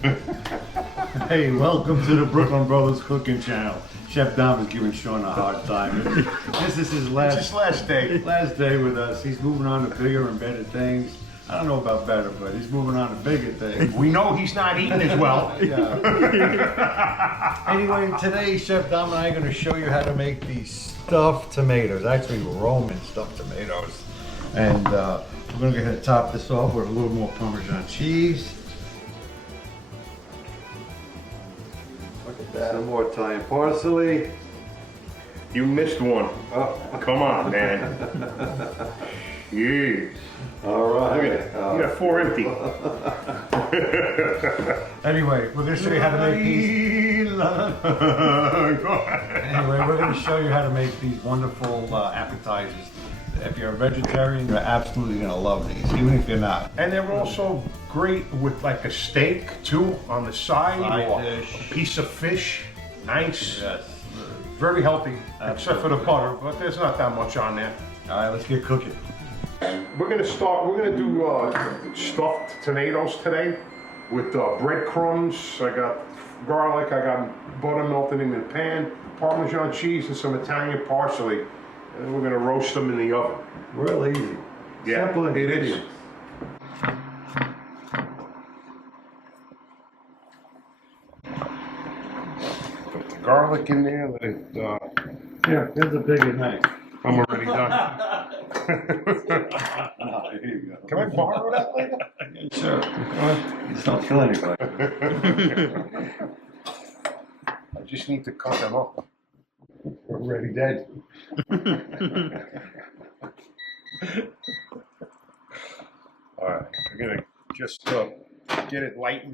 Hey, welcome to the Brooklyn Brothers Cooking Channel. Chef Dom is giving Sean a hard time. This is his last day with us. He's moving on to bigger and better things. I don't know about better, but he's moving on to bigger things. We know he's not eating as well. Anyway, today Chef Dom and I are going to show you how to make these stuffed tomatoes. Actually, Roman stuffed tomatoes. And we're going to go ahead and top this off with a little more Parmesan cheese. Look at that. Some more Italian parsley. You missed one. Oh, come on, man. Jeez. All right. Look at it. You got 4 empty. Anyway, we're going to show you how to make these. Anyway, we're going to show you how to make these wonderful appetizers. If you're a vegetarian, you're absolutely going to love these, even if you're not. And they're also great with like a steak too on the side or dish. a piece of fish. Nice. Yes. Very healthy, Absolutely. except for the butter, but there's not that much on there. All right, let's get cooking. We're gonna do stuffed tomatoes today with breadcrumbs. I got garlic, I got butter melted in the pan, Parmesan cheese, and some Italian parsley. And we're gonna roast them in the oven. Real easy. Yeah, Simple it is. ingredients. Put the garlic in there. Let it, Yeah, here's a bigger knife. I'm already done. Oh, here you go. Can I borrow that later? Sure. Just don't kill anybody. I just need to cut them up. We're already dead. All right, we're gonna just get it light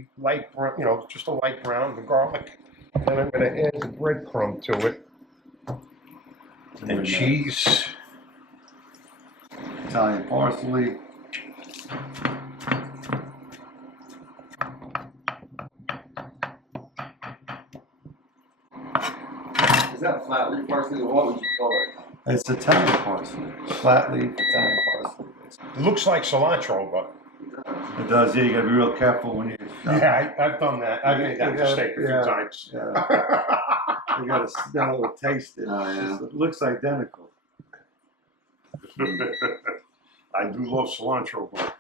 brown, you know, just a light brown, the garlic. Then I'm gonna add the breadcrumb to it. And cheese. Italian parsley. Is that flat leaf parsley or what would you call it? It's Italian parsley. Flat leaf Italian parsley. It looks like cilantro, but It does, yeah, you gotta be real careful when you yeah, I've done that. I've made that mistake a few times. Yeah. You gotta smell it or taste it. Oh, yeah. It looks identical. I do love cilantro, but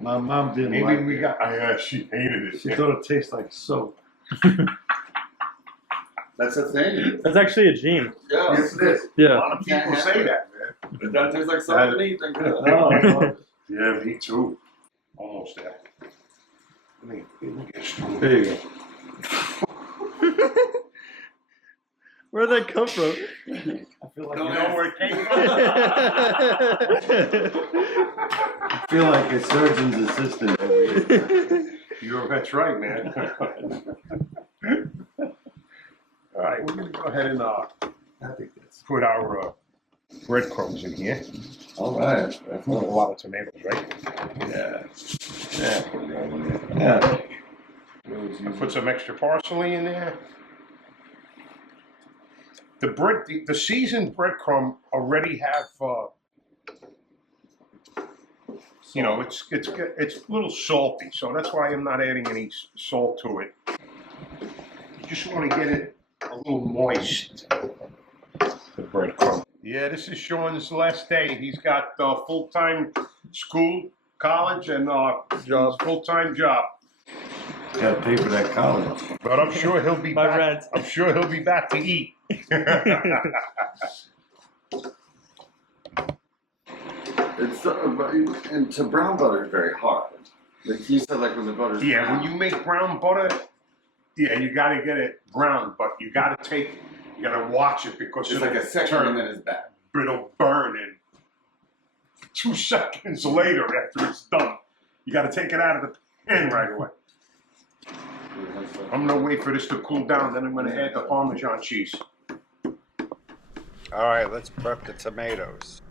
My mom didn't maybe like we it. got. She hated it. She thought it tasted like soap. That's a thing. That's actually a gene. Yeah. Yes, it is. A Yeah. lot of people say that, man. It doesn't taste like something to eat. Oh, Yeah, me too. Almost there. Let me get strong. there you go. Where'd that come from? I feel like No, You know where it came from? I feel like a surgeon's assistant over here. That's right, man. All right, we're gonna go ahead and I think that's put our breadcrumbs in here. all right. That's a lot of tomatoes, right? Yeah. Yeah. Yeah. Put some extra parsley in there. The seasoned breadcrumb already have, you know, it's a little salty, so that's why I'm not adding any salt to it. You just want to get it a little moist. The breadcrumb. Yeah, this is Sean's last day. He's got full-time school, college, and full-time job. Gotta pay for that college. But I'm sure he'll be My back. rent. I'm sure he'll be back to eat. It's and to brown butter is very hard. Like you said, like when the butter's Yeah, brown. when you make brown butter, yeah, you got to get it brown, but you got to watch it because It's like a second and then it's bad. it'll burn in 2 seconds later after it's done. You got to take it out of the pan right away. I'm gonna wait for this to cool down, then I'm gonna add the Parmesan cheese. All right, let's prep the tomatoes.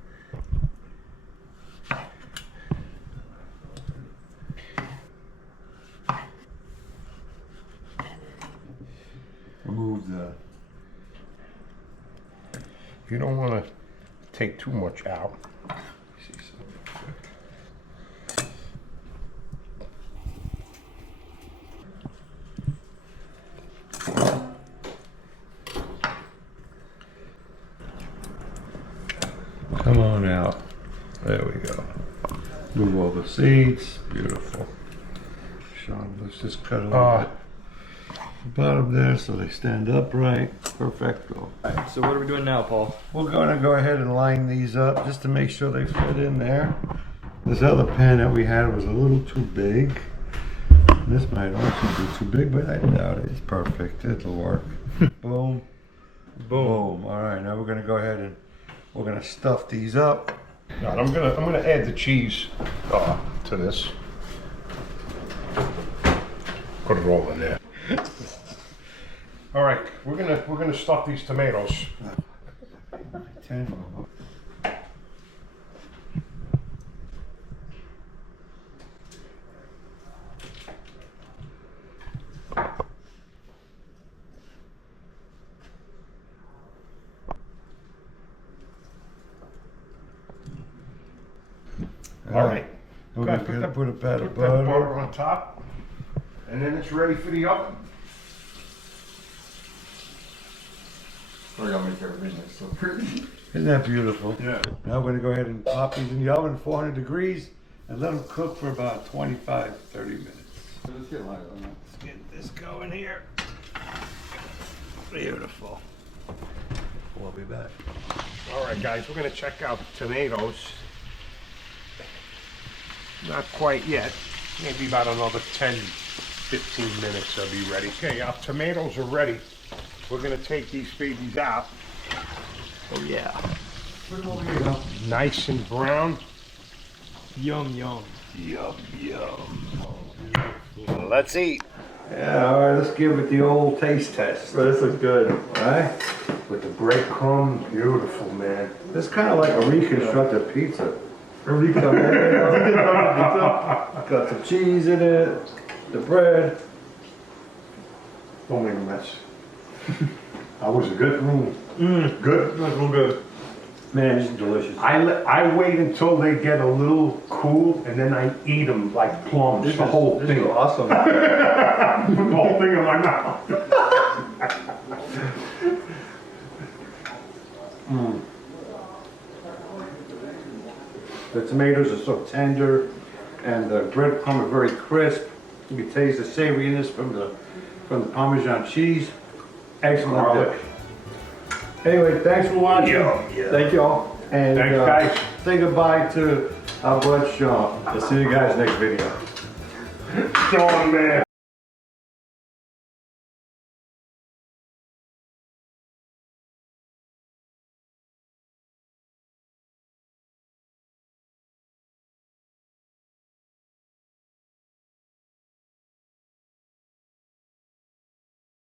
Remove the. You don't want to take too much out. on out. There we go. Move all the seeds. Beautiful. Sean, let's just cut a little bit. The bottom there so they stand upright. Perfecto. Alright, so what are we doing now, Paul? We're going to go ahead and line these up just to make sure they fit in there. This other pan that we had was a little too big. This might also be too big, but I doubt it. It's perfect. It'll work. Boom. Boom. All right, now we're going to go ahead and we're going to stuff these up. Now, I'm gonna add the cheese to this. Put it all in there. All right, we're gonna stuff these tomatoes. 10. All right. We're Go going ahead, to put a pat of Put that butter butter. on top, and then it's ready for the oven. We're gonna make everything look so pretty. Isn't that beautiful? Yeah. Now we're going to go ahead and pop these in the oven, 400 degrees, and let them cook for about 25, 30 minutes. Let's get light on that. Let's get this going here. Beautiful. We'll be back. All right, guys, we're gonna check out the tomatoes. Not quite yet. Maybe about another 10, 15 minutes they'll be ready. Okay, our tomatoes are ready. We're gonna take these babies out. Oh yeah. Put them over here. Nice and brown. Yum yum. Yum, yum. Let's eat. Yeah, all right, let's give it the old taste test. Bro, this looks good. All right? With the breadcrumbs, beautiful, man. It's kind of like a reconstructed pizza. Got some cheese in it, the bread. Don't make a mess. That was a good room. Good. That's real good. Man, it's delicious. I wait until they get a little cool, and then I eat them like plums. The whole This thing. is awesome. Put the whole thing in my mouth. The tomatoes are so tender, and the breadcrumb are very crisp. You can taste the savoriness from the Parmesan cheese. Excellent Garlic. dish. Anyway, thanks for watching. Yeah. Thank y'all. And Thanks, guys. say goodbye to our bud Sean. I'll see you guys next video. Sean, man.